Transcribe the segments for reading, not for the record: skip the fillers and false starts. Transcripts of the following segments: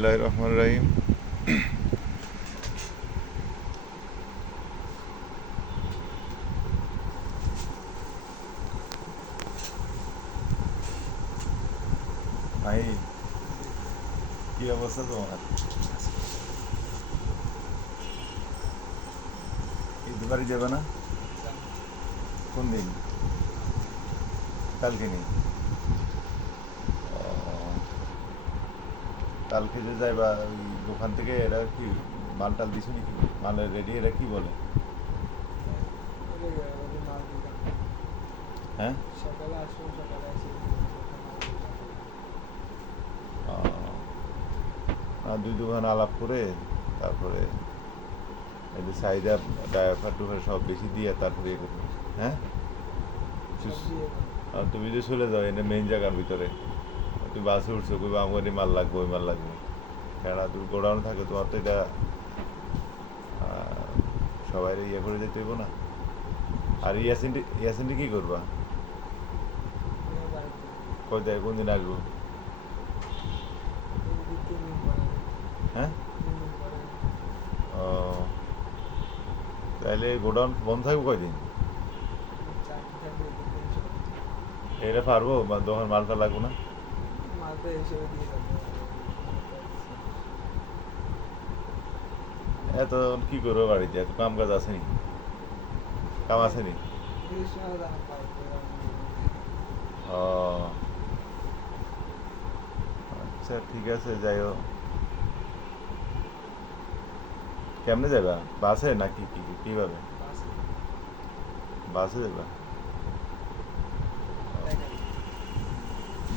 বিসমিল্লাহির রহমানির রহিম। ভাই, কি অবস্থা তোমার? ঈদ বাড়ি যাবে না? কোন দিন? কালকে নেই? কালকে যে যাইবা ওই দোকান থেকে এরা কি মাল টাল দিছে নাকি? মালের রেডি এরা কি বলে? হ্যাঁ, সকালে আসবো, সকালে এসে দুই দোকান আলাপ করে তারপরে এদের চাহিদা ডায়াফার টুফার সব বেশি দিয়ে তারপরে ইয়ে করবে। হ্যাঁ, আর তুমি যে চলে যাও এনে মেইন জায়গার ভিতরে, তুমি বাসে উঠছো কই আমার এই মাল লাগবে ওই মাল লাগবে, কেননা তুমি গোডাউনে থাকে তোমার তো এটা সবাই ইয়ে করে যেতে হইব না। আর ইয়াসিনটি কি করবা? কয় যায় কোন দিন আসবো? হ্যাঁ, ও তাহলে গোডাউন বন্ধ থাকবে কয়দিন? এটা পারবো দোকান মালটা লাগবো না? মালটা হিসেবে দিয়ে যাবো। এত কি করবো বাড়িতে, এত কাম কাজ আসেনি? কাম আসেনি? ও আচ্ছা, ঠিক আছে, যাই হোক। কেমনে যাবা, বাসে নাকি কিভাবে? বাসে যাবা?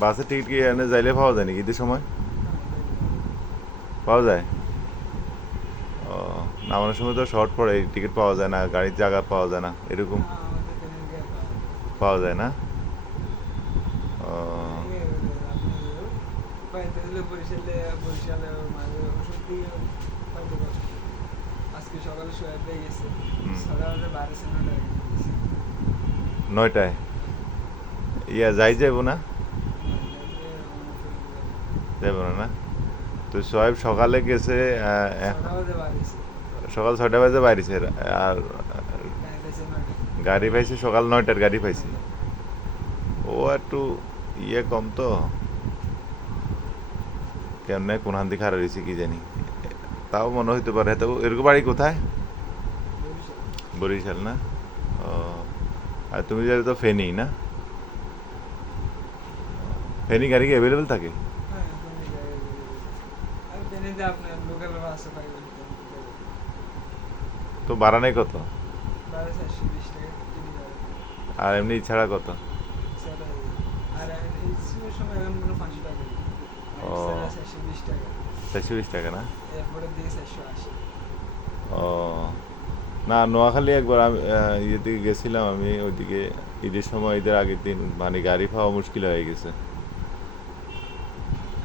বাসের টিকিট কি এনে যাইলে পাওয়া যায় নাকি ঈদের সময়? পাওয়া যায়? ও, নামানোর সময় তো শর্ট পড়ে, টিকিট পাওয়া যায় না, গাড়ির জায়গা পাওয়া যায় না, এরকম পাওয়া যায় না? ও আজকে সকালে শোয়া পেয়ে গেছে হুম। সকালে 12:09 নয়টায় যাই যাইব না? যাইব না না? তো সোহেব সকালে গেছে, সকাল 6টা বাজে বাইরেছে, আর গাড়ি পাইছে সকাল 9টার গাড়ি পাইছে। ও একটু ইয়ে কম তো, কেমনে কোনখান থেকে হারা রয়েছে কি জানি, তাও মনে হইতে পারে। তো এরকম বাড়ি কোথায়? বরিশাল না? ও, আর তুমি যাবে তো ফেনী না? ফেনী গাড়ি কি অ্যাভেলেবেল থাকে? আপনার লোকাল বাস তো ভাড়া নেই কত? 420 টাকা। আর এমনি ছাড়া কত? আর স্কুলের সময় এখন মনে 500 টাকা। ও 420 টাকা। 420 টাকা না? এরপরে দিয়ে 480। ও না, নোয়াখালী একবার আমি ইয়ে দিকে গেছিলাম আমি, ওইদিকে ঈদের সময়, ঈদের আগের দিন, মানে গাড়ি পাওয়া মুশকিল হয়ে গেছে।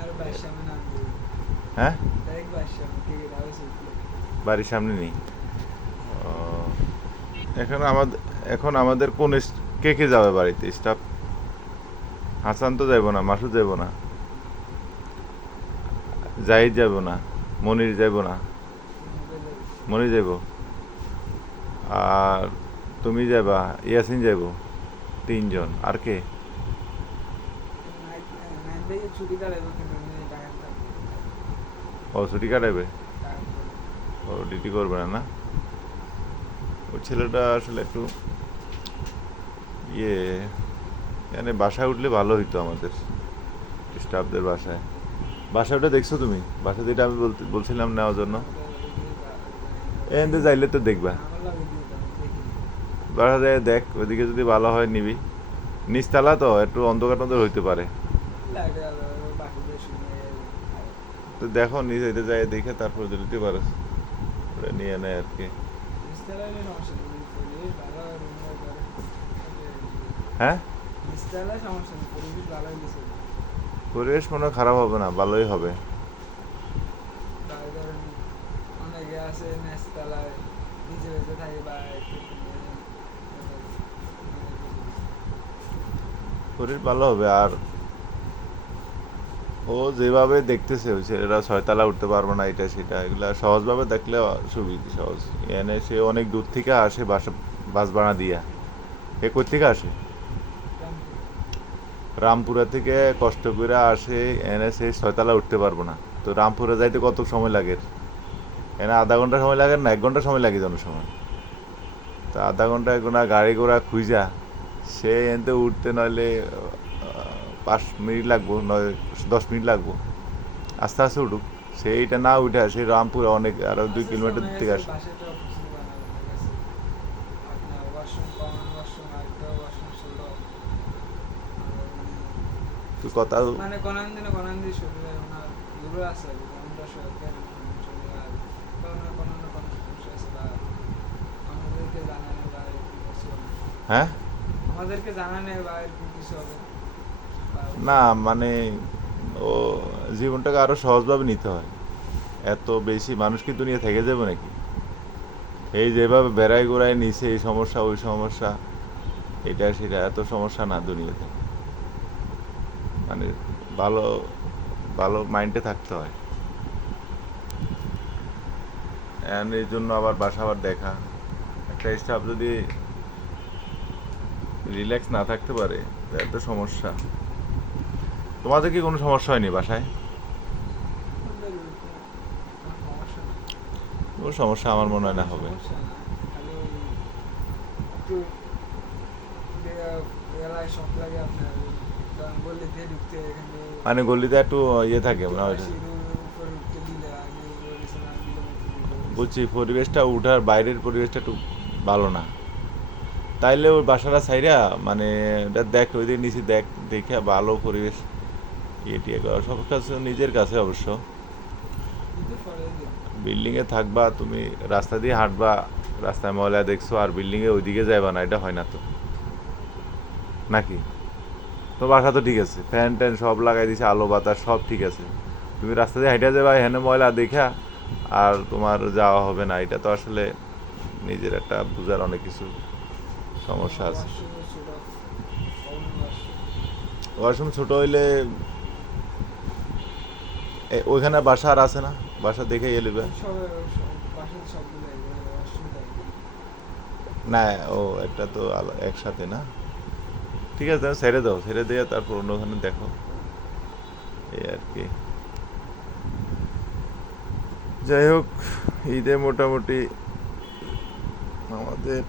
আর বাইশ সামনে নাম দিয়ে হ্যাঁ, ডাইরেক্ট বাইশ সামনে থেকে রাখছে। বাড়ির সামনে নেই? ও, এখন আমাদের কোন কে কে যাবে বাড়িতে স্টাফ? হাসান তো যাইব না, মাসুদ যাইব না, জাহিদ যাইব না, মনির যাইব না? মনির যাইব, আর তুমি যাবা, ইয়াসিন যাইব, 3জন। আর কে? ছুটি কাটাইবো কিন্তু টাকা থাকবে। ও ছুটি কাটাবে, ও ডিউটি করবে না না? ওই ছেলেটা আসলে একটু ইয়ে, মানে বাসায় উঠলে ভালো হইতো আমাদের স্টাফদের বাসায়। বাসায় ওটা দেখছো তুমি? বাসা যেটা আমি বলছিলাম নেওয়ার জন্য, এখান যাইলে তো দেখবা। বাসা যায় দেখ, ওইদিকে যদি ভালো হয় নিবি। নিচতলা তো একটু অন্ধকার টন্ধকার হইতে পারে, তো দেখো নিজ হইতে যায় দেখে তারপর দিতে পারো, ওটা নিয়ে নেয় আর কি। হ্যাঁ, পরিবেশ মনে হয় খারাপ হবে না, ভালোই হবে। অনেকে আছে নেস্তালায় নিচে বেঁচে থাকে বা পরিবেশ ভালো হবে। আর ও যেভাবে দেখতেছে ওই ছেলেরা 6 তলা উঠতে পারবে না, এটা সেটা, এগুলা সহজভাবে দেখলে সুবিধা সহজ। এনে সে অনেক দূর থেকে আসে বাস ভাড়া দিয়া। এ কই থেকে আসে? রামপুরা। রামপুরা থেকে কষ্ট করে আসে, এনে সে 6 তলা উঠতে পারবো না। তো রামপুরা যাইতে কত সময় লাগে? এনে আধা ঘন্টা সময় লাগে না 1 ঘন্টা সময় লাগে যেন সময়। তা আধা ঘন্টা 1 ঘন্টা গাড়ি ঘোড়া খুঁজা সে এনতে উঠতে নইলে 5 মিনিট লাগবো, নয় 10 মিনিট লাগবো। আস্তে আস্তে উঠুক। সেইটা না উঠে সে রামপুরে অনেক আরো 2 কিলোমিটার দূর থেকে আসে। বাসাটা কিছু বানাবে না গেছে আপনার ওয়াশরুম, কমন ওয়াশরুম, আরেকটা ওয়াশরুম ছিল। তুই কথা মানে কোনান দিন শরীরে ওনার দূরে আছে আর কি, কোনটা সরকার চলে আর কোন না কোন সমস্যা আছে বা আমাদেরকে জানানো বা এরকম কিছু হবে। হ্যাঁ আমাদেরকে জানানো বা এরকম কিছু হবে বা না মানে ও জীবনটাকে আরো সহজভাবে নিতে হয়। এত বেশি মানুষ কি দুনিয়া থেকে যাবে নাকি? এই যেভাবে বেড়াই গোড়ায় নিছে, এই সমস্যা ওই সমস্যা, এটা সেটা, এত সমস্যা না দুনিয়াতে। মানে ভালো ভালো মাইন্ডে থাকতে হয়। And এই জন্য আবার বাসা আবার দেখা, একটা স্টাফ যদি রিল্যাক্স না থাকতে পারে তাহলে তো সমস্যা। তোমাদের কি কোনো সমস্যা হয়নি বাসায়? আমাদের এরকম কোনো সমস্যা নেই। কোনো সমস্যা আমার মনে হয় না হবে। সমস্যা না, খালি ওই একটু এলাকায় শখ লাগে আপনার, কারণ বললে দিয়ে ঢুকতে এখানে মানে গলিতে একটু ইয়ে থাকে মনে হয়। উপরে উঠতে দিলে আগে বলেছিলাম দিলে বুঝছি, পরিবেশটা উঠার বাইরের পরিবেশটা একটু ভালো না। তাইলে ওই বাসাটা ছাইরা মানে এটা দেখ, ওই দিকে নিচে দেখ, দেখে ভালো পরিবেশ ইয়ে টিয়ে করা সব কাছে, নিজের কাছে অবশ্য। কিন্তু পরে দিন বিল্ডিংয়ে থাকবা তুমি, রাস্তা দিয়ে হাঁটবা, রাস্তায় ময়লা দেখছো আর বিল্ডিংয়ে ওইদিকে যাইবা না, এটা হয় না তো নাকি? তো বাসা তো ঠিক আছে, ফ্যান ট্যান সব লাগাই দিছে, আলো বাতাস সব ঠিক আছে, তুমি রাস্তা দিয়ে হাইটা যাবা হেনে ময়লা দেখা আর তোমার যাওয়া হবে না, এটা তো আসলে নিজের একটা বুঝার অনেক কিছু সমস্যা আছে। ওয়াশরুম ছিল, কমন ওয়াশরুম ওয়াশরুম ছোট হইলে ওইখানে বাসা আর আছে না, বাসা দেখে এলিবে সব বাসার সবগুলো ওয়াশরুম থাকবে। না। ও একটা তো একসাথে না, ঠিক আছে, তুমি ছেড়ে দাও, ছেড়ে দিয়ে তারপর অন্যখানে দেখো, এই আর কি। যাই হোক, ঈদে মোটামুটি আমাদের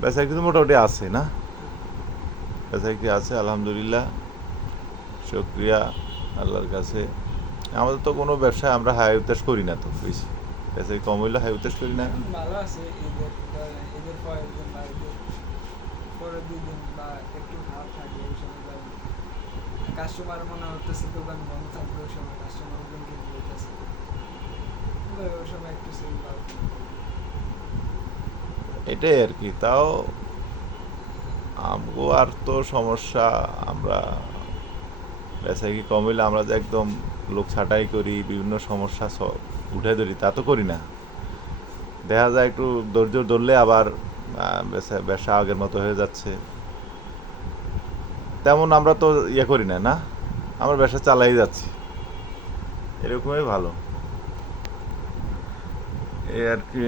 বেচা কিন্তু মোটামুটি আছে না, বেচা কি আছে আলহামদুলিল্লাহ, শুকরিয়া আল্লাহর কাছে। আমাদের তো কোনো ব্যবসায় আমরা হাই উত্তাস করি না তো বেশি, বেচা কম হইলে হাই উত্তাস করি না। এখন ভালো আছে, ঈদের পরের দিন বা ঈদের পরের 2 দিন বা একটু খারাপ থাকে ওই সময়, কাস্টমার মনে হতেছে দোকান বন্ধ থাকবে ওই সময়, কাস্টমার ওজন কিনতে হইতেছে, ওই সময় একটু সেল ভালো। এটাই আর কি। তাও আমগো আর তো সমস্যা, আমরা বেচা কি কম হইলে আমরা যে একদম লোক ছাঁটাই করি, বিভিন্ন সমস্যা সব উঠে ধরি, তা তো করি না। দেখা যায় একটু ধৈর্য ধরলে আবার ব্যবসা আগের মতো হয়ে যাচ্ছে, তেমন আমরা তো ইয়ে করি না, না আমরা ব্যবসা চালাই যাচ্ছি, এরকমই ভালো, এই আর কি।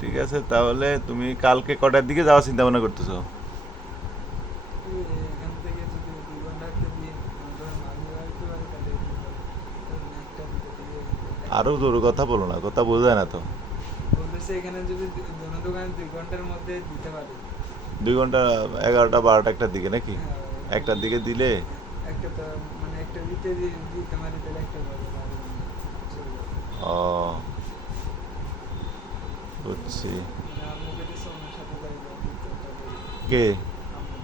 ঠিক আছে, তাহলে তুমি কালকে কটার দিকে যাওয়ার চিন্তা ভাবনা করতেছো? এখান থেকে যদি 2 ঘন্টা একটা দিয়ে মনে করেন মাঝে বাড়িতে পারি তাহলে একটা দুটো থেকে আরো জোরে কথা বলো না, কথা বোঝা যায় না তো। বলতেছে এখানে যদি দোনো দোকানে 2 ঘন্টার মধ্যে দিতে পারি। 2 ঘন্টা, 11টা 12টা একটার দিকে নাকি? হ্যাঁ, একটার দিকে দিলে একটা তো মানে একটা দিতে দিতে পারি তাহলে একটা ভালো ভালো চলে যাবে। ও বুঝছি। মানে আম্মুকে দিচ্ছে ওনার সাথে যাইবো দিতে হবে। কে? আম্মু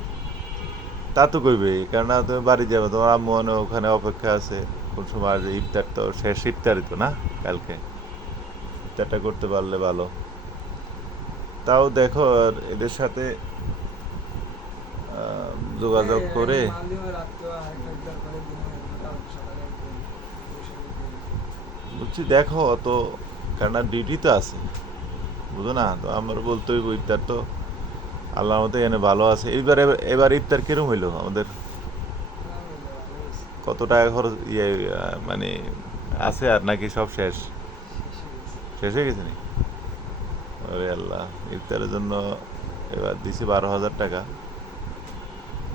তা তো কইবে, কেননা তুমি বাড়ি যাবে, তোমার আম্মু ওখানে অপেক্ষা আছে। কোন সময় আসবে? ইফতার তো শেষ, ইফতারই তো না কালকে, ইফতারটা করতে পারলে ভালো। তাও দেখো আর এদের সাথে যোগাযোগ করে। মালদিমে রাত্রেও আরেকটা ইফতার করে দিনে কালকে সকালে একদিন বসে বুঝছি, দেখো তো, কেননা ডিউটি তো আছে, বুঝো না তো, আমার বলতে হইব ইফতার তো আল্লাহর মতো এনে ভালো আছে। এবার ইফতার কিরম হইলো আমাদের? কত টাকা খরচ মানে আছে আর নাকি সব শেষ? শেষ হয়ে গেছে নি? ওরে আল্লাহ, ইফতারের জন্য এবার দিছি 12,000 টাকা।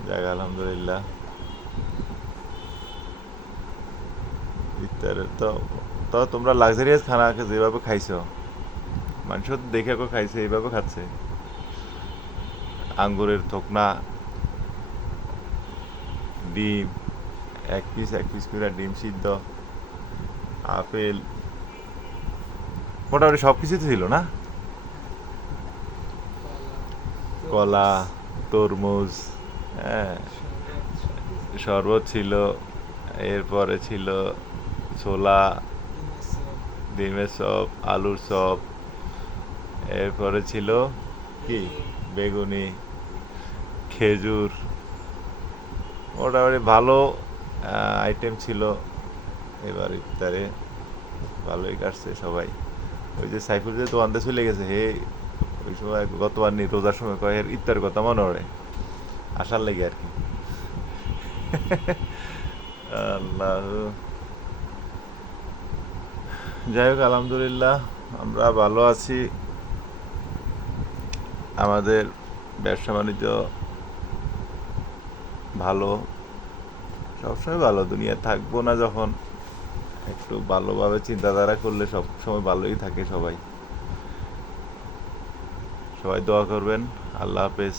যাক আলহামদুলিল্লাহ। ইফতারের তো তো তোমরা লাক্সারিয়াস খানা যেভাবে খাইছো, মানুষ তো দেখে খাইছে, এইভাবে খাচ্ছে। আঙ্গুরের থোকনা, ডিম, এক পিস করে ডিম সিদ্ধ, আপেল, মোটামুটি সব কিছুই তো ছিল না? কলা, তরমুজ, হ্যাঁ, শরবত ছিল, এরপরে ছিল ছোলা, ডিমের চপ, আলুর চপ, এরপরে ছিল কি বেগুনি, খেজুর, মোটামুটি ভালো আইটেম ছিল। এবার ইফতারে ভালোই কাটছে সবাই। ওই যে সাইফুল যে দোকানতে চলে গেছে, হে ওই সময় গতবার নি রোজার সময় কয় এর ইফতার কথা মনে পড়ে, আসার লেগে আর কি। আল্লাহ, যাই হোক আলহামদুলিল্লাহ আমরা ভালো আছি। আমাদের ব্যবসা বাণিজ্য ভালো, সবসময় ভালো। দুনিয়া থাকবো না যখন, একটু ভালোভাবে চিন্তাধারা করলে সব সময় ভালোই থাকে সবাই। সবাই দোয়া করবেন। আল্লাহ হাফেজ।